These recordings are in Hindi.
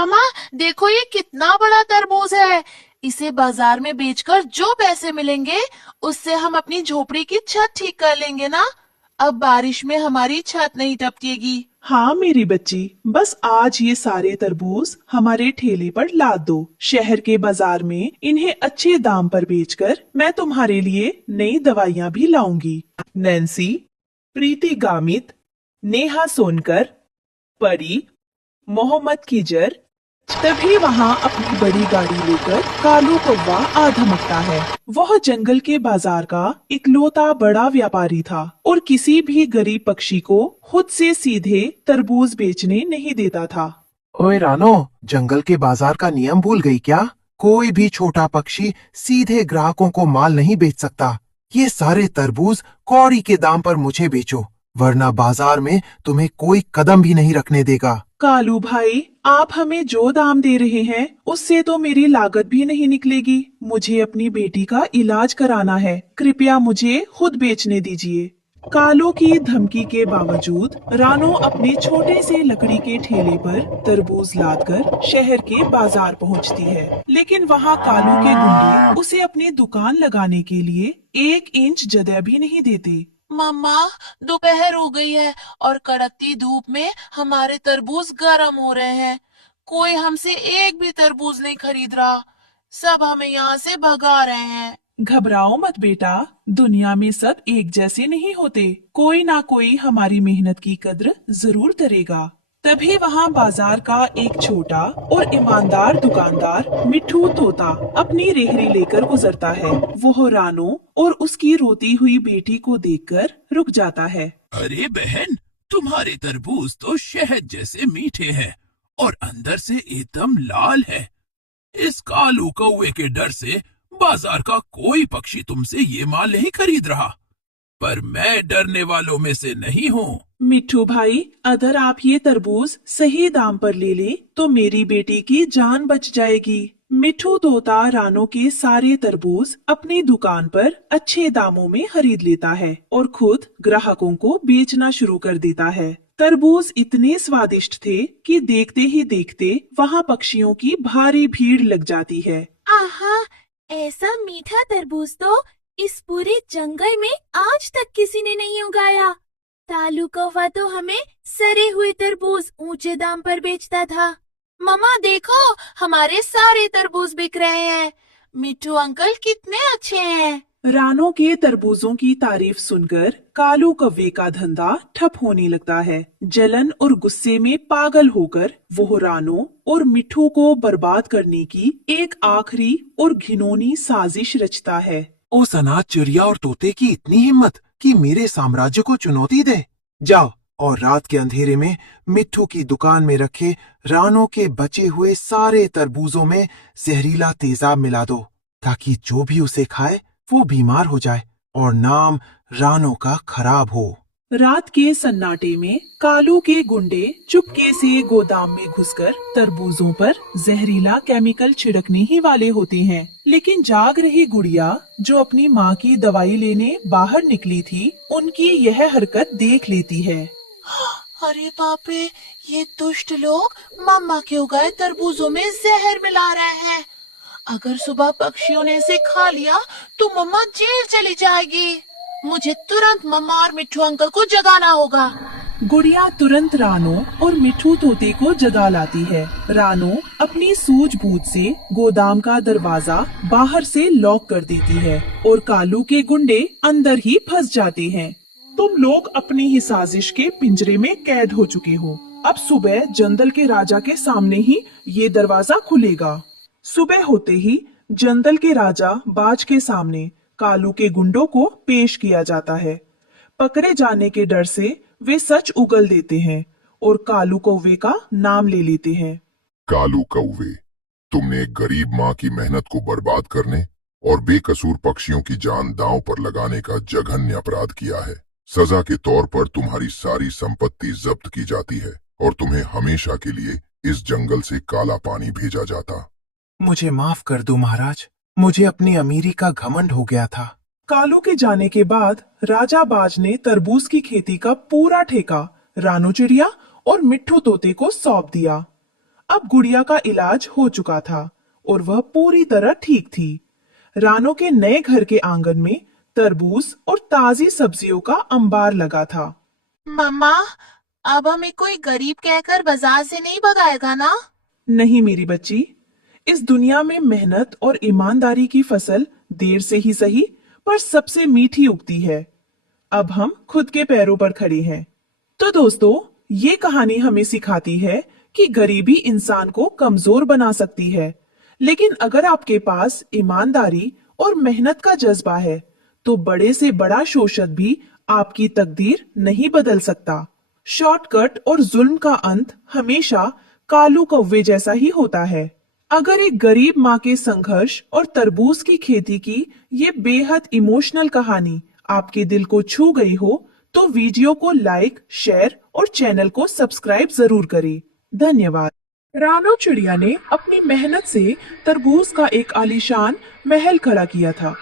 मामा, देखो ये कितना बड़ा तरबूज है। इसे बाजार में बेचकर जो पैसे मिलेंगे उससे हम अपनी झोपड़ी की छत ठीक कर लेंगे ना। अब बारिश में हमारी छत नहीं टपकेगी। हाँ मेरी बच्ची, बस आज ये सारे तरबूज हमारे ठेले पर लाद दो। शहर के बाजार में इन्हें अच्छे दाम पर बेचकर मैं तुम्हारे लिए नई दवाइयाँ भी लाऊंगी। नैन्सी, प्रीति गामित, नेहा सोनकर, परी, मोहम्मद किजर। तभी वहाँ अपनी बड़ी गाड़ी लेकर कालू कौवा आ धमकता है। वह जंगल के बाजार का इकलौता बड़ा व्यापारी था और किसी भी गरीब पक्षी को खुद से सीधे तरबूज बेचने नहीं देता था। ओए रानो, जंगल के बाजार का नियम भूल गई क्या? कोई भी छोटा पक्षी सीधे ग्राहकों को माल नहीं बेच सकता। ये सारे तरबूज कौड़ी के दाम पर मुझे बेचो, वरना बाजार में तुम्हें कोई कदम भी नहीं रखने देगा। कालू भाई, आप हमें जो दाम दे रहे हैं उससे तो मेरी लागत भी नहीं निकलेगी। मुझे अपनी बेटी का इलाज कराना है, कृपया मुझे खुद बेचने दीजिए। कालू की धमकी के बावजूद रानो अपने छोटे से लकड़ी के ठेले पर तरबूज लादकर शहर के बाजार पहुंचती है। लेकिन वहां कालू के गुंडे उसे अपनी दुकान लगाने के लिए 1 इंच जगह भी नहीं देते। मम्मा, दोपहर हो गई है और कड़कती धूप में हमारे तरबूज गर्म हो रहे हैं। कोई हमसे एक भी तरबूज नहीं खरीद रहा। सब हमें यहाँ से भगा रहे हैं। घबराओ मत बेटा, दुनिया में सब एक जैसे नहीं होते। कोई ना कोई हमारी मेहनत की कद्र जरूर करेगा। तभी वहाँ बाजार का एक छोटा और ईमानदार दुकानदार मिट्ठू तोता अपनी रेहड़ी लेकर गुजरता है। वो रानो और उसकी रोती हुई बेटी को देखकर रुक जाता है। अरे बहन, तुम्हारे तरबूज तो शहद जैसे मीठे हैं और अंदर से एकदम लाल है। इस कालू कौवे के डर से बाजार का कोई पक्षी तुमसे ये माल नहीं खरीद रहा, पर मैं डरने वालों में से नहीं हूँ। मिट्ठू भाई, अगर आप ये तरबूज सही दाम पर ले लें तो मेरी बेटी की जान बच जाएगी। मिट्ठू तोता रानो के सारे तरबूज अपनी दुकान पर अच्छे दामों में खरीद लेता है और खुद ग्राहकों को बेचना शुरू कर देता है। तरबूज इतने स्वादिष्ट थे कि देखते ही देखते वहाँ पक्षियों की भारी भीड़ लग जाती है। आहा, ऐसा मीठा तरबूज तो इस पूरे जंगल में आज तक किसी ने नहीं उगाया। कालू कौवा तो हमें सड़े हुए तरबूज ऊंचे दाम पर बेचता था। मम्मा देखो, हमारे सारे तरबूज बिक रहे हैं। मिट्टू अंकल कितने अच्छे हैं। रानो के तरबूजों की तारीफ सुनकर कालू कौवे का धंधा ठप होने लगता है। जलन और गुस्से में पागल होकर वो रानो और मिट्ठू को बर्बाद करने की एक आखिरी और घिनौनी साजिश रचता है। उस अनाथ चिड़िया और तोते की इतनी हिम्मत कि मेरे साम्राज्य को चुनौती दे। जाओ और रात के अंधेरे में मिट्ठू की दुकान में रखे रानो के बचे हुए सारे तरबूजों में जहरीला तेजाब मिला दो, ताकि जो भी उसे खाए वो बीमार हो जाए और नाम रानो का खराब हो। रात के सन्नाटे में कालू के गुंडे चुपके से गोदाम में घुसकर तरबूजों पर जहरीला केमिकल छिड़कने ही वाले होते हैं। लेकिन जाग रही गुड़िया, जो अपनी माँ की दवाई लेने बाहर निकली थी, उनकी यह हरकत देख लेती है। अरे बाप रे, ये दुष्ट लोग मम्मा के उगाए तरबूजों में जहर मिला रहे हैं। अगर सुबह पक्षियों ने इसे खा लिया तो मम्मा जेल चली जाएगी। मुझे तुरंत मम्मा और मिट्ठू अंकल को जगाना होगा। गुड़िया तुरंत रानो और मिट्ठू तोते को जगा लाती है। रानो अपनी सूझबूझ से गोदाम का दरवाजा बाहर से लॉक कर देती है और कालू के गुंडे अंदर ही फंस जाते हैं। तुम लोग अपनी ही साजिश के पिंजरे में कैद हो चुके हो। अब सुबह जंगल के राजा के सामने ही ये दरवाजा खुलेगा। सुबह होते ही जंगल के राजा बाज के सामने कालू के गुंडों को पेश किया जाता है। पकड़े जाने के डर से वे सच उगल देते हैं और कालू कौवे का नाम ले लेते हैं। कालू कौवे, तुमने एक गरीब माँ की मेहनत को बर्बाद करने और बेकसूर पक्षियों की जान दांव पर लगाने का जघन्य अपराध किया है। सजा के तौर पर तुम्हारी सारी संपत्ति जब्त की जाती है और तुम्हें हमेशा के लिए इस जंगल से काला पानी भेजा जाता। मुझे माफ कर दो महाराज, मुझे अपनी अमीरी का घमंड हो गया था। कालू के जाने के बाद राजा बाज ने तरबूज की खेती का पूरा ठेका रानो चिड़िया और मिट्ठू तोते को सौंप दिया। अब गुड़िया का इलाज हो चुका था और वह पूरी तरह ठीक थी। रानो के नए घर के आंगन में तरबूज और ताजी सब्जियों का अंबार लगा था। मम्मा, अब हमें कोई गरीब कहकर बाजार से नहीं भगाएगा ना? नहीं मेरी बच्ची, इस दुनिया में मेहनत और ईमानदारी की फसल देर से ही सही पर सबसे मीठी उगती है। अब हम खुद के पैरों पर खड़े हैं। तो दोस्तों, ये कहानी हमें सिखाती है कि गरीबी इंसान को कमजोर बना सकती है, लेकिन अगर आपके पास ईमानदारी और मेहनत का जज्बा है तो बड़े से बड़ा शोषक भी आपकी तकदीर नहीं बदल सकता। शॉर्टकट और जुल्म का अंत हमेशा कालू कौवे जैसा ही होता है। अगर एक गरीब माँ के संघर्ष और तरबूज की खेती की ये बेहद इमोशनल कहानी आपके दिल को छू गई हो तो वीडियो को लाइक, शेयर और चैनल को सब्सक्राइब जरूर करें। धन्यवाद। रानो चिड़िया ने अपनी मेहनत से तरबूज का एक आलीशान महल खड़ा किया था,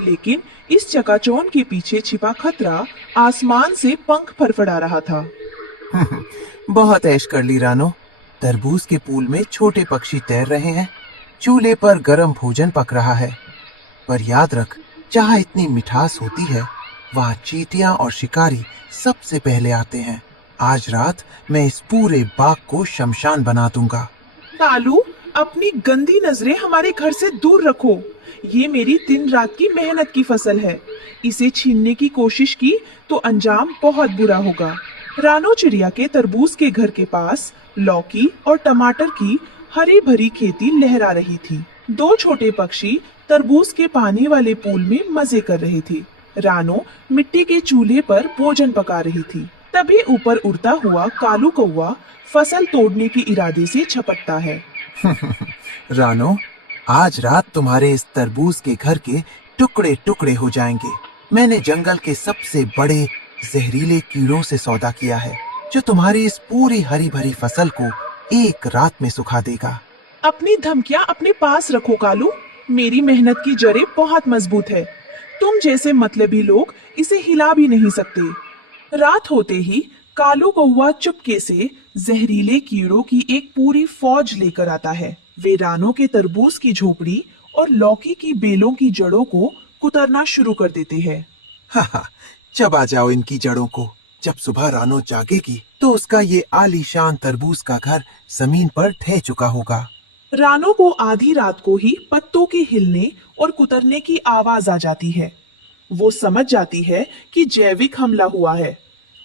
लेकिन इस चकाचौंध के पीछे छिपा खतरा आसमान से पंख फड़फड़ा रहा था। बहुत ऐश कर ली रानो। तरबूज के पुल में छोटे पक्षी तैर रहे हैं, चूल्हे पर गर्म भोजन पक रहा है। पर याद रख, जहाँ इतनी मिठास होती है वहाँ चींटियां और शिकारी सबसे पहले आते हैं। आज रात मैं इस पूरे बाग को शमशान बना दूंगा। कालू, अपनी गंदी नजरें हमारे घर से दूर रखो। ये मेरी दिन रात की मेहनत की फसल है। इसे छीनने की कोशिश की तो अंजाम बहुत बुरा होगा। रानो चिड़िया के तरबूज के घर के पास लौकी और टमाटर की हरी भरी खेती लहरा रही थी। दो छोटे पक्षी तरबूज के पानी वाले पूल में मजे कर रहे थे। रानो मिट्टी के चूल्हे पर भोजन पका रही थी। तभी ऊपर उड़ता हुआ कालू कौवा फसल तोड़ने के इरादे से छपटता है। रानो, आज रात तुम्हारे इस तरबूज के घर के टुकड़े टुकड़े हो जाएंगे। मैंने जंगल के सबसे बड़े जहरीले कीड़ों से सौदा किया है, जो तुम्हारी इस पूरी हरी भरी फसल को एक रात में सुखा देगा। अपनी धमकियां अपने पास रखो कालू। मेरी मेहनत की जड़ें बहुत मजबूत है। तुम जैसे मतलबी लोग इसे हिला भी नहीं सकते। रात होते ही कालू कौवा चुपके से जहरीले कीड़ों की एक पूरी फौज लेकर आता है। वे रानो के तरबूज की झोपड़ी और लौकी की बेलों की जड़ों को कुतरना शुरू कर देते हैं। चबा जाओ इनकी जड़ों को। जब सुबह रानो जागेगी तो उसका ये आलीशान तरबूज का घर जमीन पर ढह चुका होगा। रानो को आधी रात को ही पत्तों के हिलने और कुतरने की आवाज आ जाती है। वो समझ जाती है कि जैविक हमला हुआ है।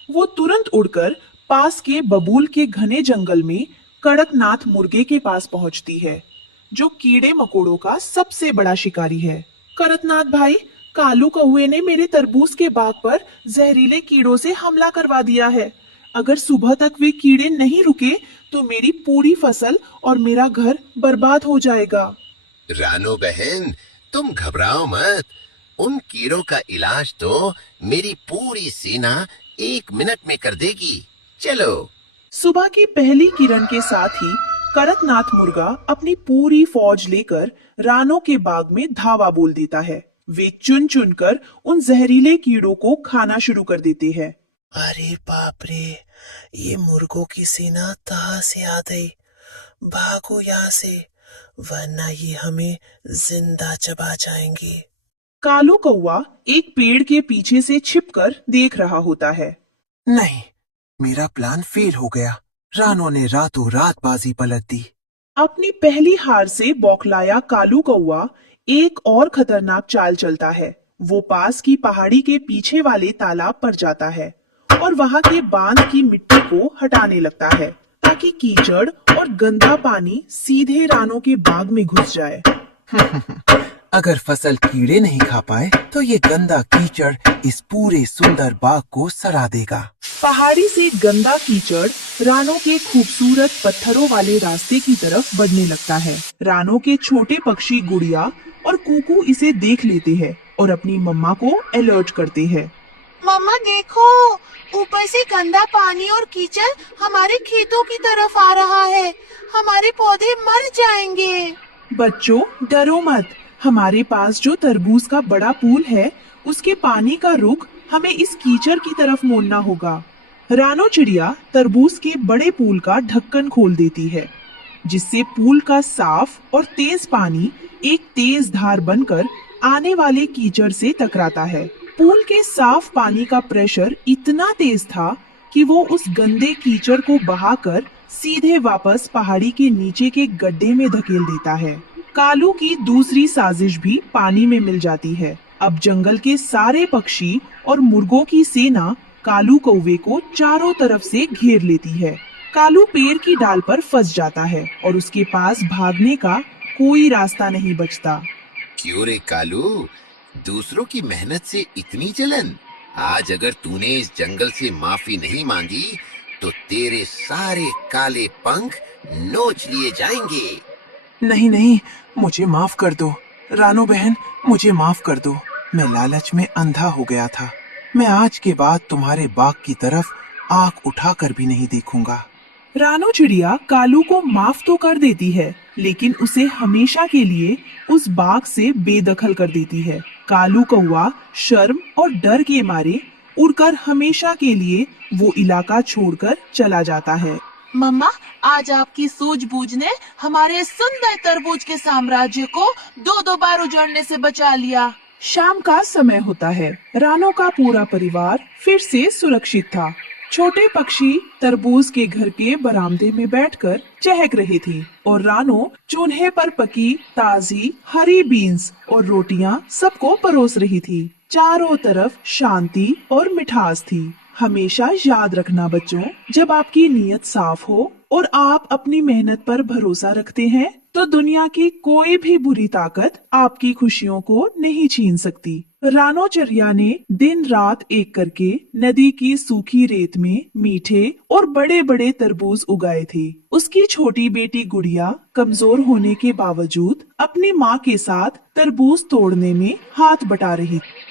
वो तुरंत उड़कर पास के बबूल के घने जंगल में कड़कनाथ मुर्गे के पास पहुंचती है, जो कीड़े मकोड़ों का सबसे बड़ा शिकारी है। कड़कनाथ भाई, कालू कौवे ने मेरे तरबूज के बाग पर जहरीले कीड़ों से हमला करवा दिया है। अगर सुबह तक वे कीड़े नहीं रुके तो मेरी पूरी फसल और मेरा घर बर्बाद हो जाएगा। रानो बहन, तुम घबराओ मत। उन कीड़ों का इलाज तो मेरी पूरी सेना 1 मिनट में कर देगी। चलो। सुबह की पहली किरण के साथ ही कड़कनाथ मुर्गा अपनी पूरी फौज लेकर रानो के बाग में धावा बोल देता है। वे चुन चुन कर उन जहरीले कीड़ों को खाना शुरू कर देते हैं। अरे बाप रे, ये मुर्गों की सेना कहाँ से आ गई? भागो यहाँ से, वरना ये हमें जिंदा चबा जाएंगे। कालू कौवा एक पेड़ के पीछे से छिपकर देख रहा होता है। नहीं, मेरा प्लान फेल हो गया। रानो ने रातों रात बाजी पलट दी। अपनी पहली हार से बौखलाया कालू कौवा एक और खतरनाक चाल चलता है। वो पास की पहाड़ी के पीछे वाले तालाब पर जाता है और वहाँ के बांध की मिट्टी को हटाने लगता है, ताकि कीचड़ और गंदा पानी सीधे रानो के बाग में घुस जाए। अगर फसल कीड़े नहीं खा पाए तो ये गंदा कीचड़ इस पूरे सुंदर बाग को सड़ा देगा। पहाड़ी से गंदा कीचड़ रानो के खूबसूरत पत्थरों वाले रास्ते की तरफ बढ़ने लगता है। रानो के छोटे पक्षी गुड़िया और कुकू इसे देख लेते हैं और अपनी मम्मा को अलर्ट करते हैं। मम्मा देखो, ऊपर से गंदा पानी और कीचड़ हमारे खेतों की तरफ आ रहा है। हमारे पौधे मर जाएंगे। बच्चों, डरो मत। हमारे पास जो तरबूज का बड़ा पूल है, उसके पानी का रुख हमें इस कीचड़ की तरफ मोड़ना होगा। रानो चिड़िया तरबूज के बड़े पूल का ढक्कन खोल देती है। जिससे पूल का साफ और तेज पानी एक तेज धार बनकर आने वाले कीचड़ से टकराता है। पूल के साफ पानी का प्रेशर इतना तेज था कि वो उस गंदे कीचड़ को बहाकर सीधे वापस पहाड़ी के नीचे के गड्ढे में धकेल देता है। कालू की दूसरी साजिश भी पानी में मिल जाती है। अब जंगल के सारे पक्षी और मुर्गों की सेना कालू कौवे को चारों तरफ से घेर लेती है। कालू पेड़ की डाल पर फंस जाता है और उसके पास भागने का कोई रास्ता नहीं बचता। क्यों रे कालू, दूसरों की मेहनत से इतनी जलन? आज अगर तूने इस जंगल से माफी नहीं मांगी तो तेरे सारे काले पंख नोच लिए जाएंगे। नहीं नहीं, मुझे माफ कर दो रानू बहन, मुझे माफ कर दो। मैं लालच में अंधा हो गया था। मैं आज के बाद तुम्हारे बाग की तरफ आंख उठाकर भी नहीं देखूंगा। रानो चिड़िया कालू को माफ तो कर देती है, लेकिन उसे हमेशा के लिए उस बाग से बेदखल कर देती है। कालू कौवा शर्म और डर के मारे उड़कर हमेशा के लिए वो इलाका छोड़कर चला जाता है। मम्मा, आज आपकी सूझबूझ ने हमारे सुंदर तरबूज के साम्राज्य को दो बार उजड़ने से बचा लिया। शाम का समय होता है। रानो का पूरा परिवार फिर से सुरक्षित था। छोटे पक्षी तरबूज के घर के बरामदे में बैठकर चहक रहे थे और रानो चूल्हे पर पकी ताजी हरी बीन्स और रोटियां सबको परोस रही थी। चारों तरफ शांति और मिठास थी। हमेशा याद रखना बच्चों, जब आपकी नीयत साफ हो और आप अपनी मेहनत पर भरोसा रखते हैं तो दुनिया की कोई भी बुरी ताकत आपकी खुशियों को नहीं छीन सकती। रानो चिड़िया ने दिन रात एक करके नदी की सूखी रेत में मीठे और बड़े बड़े तरबूज उगाए थे। उसकी छोटी बेटी गुड़िया कमजोर होने के बावजूद अपनी माँ के साथ तरबूज तोड़ने में हाथ बटा रही थी।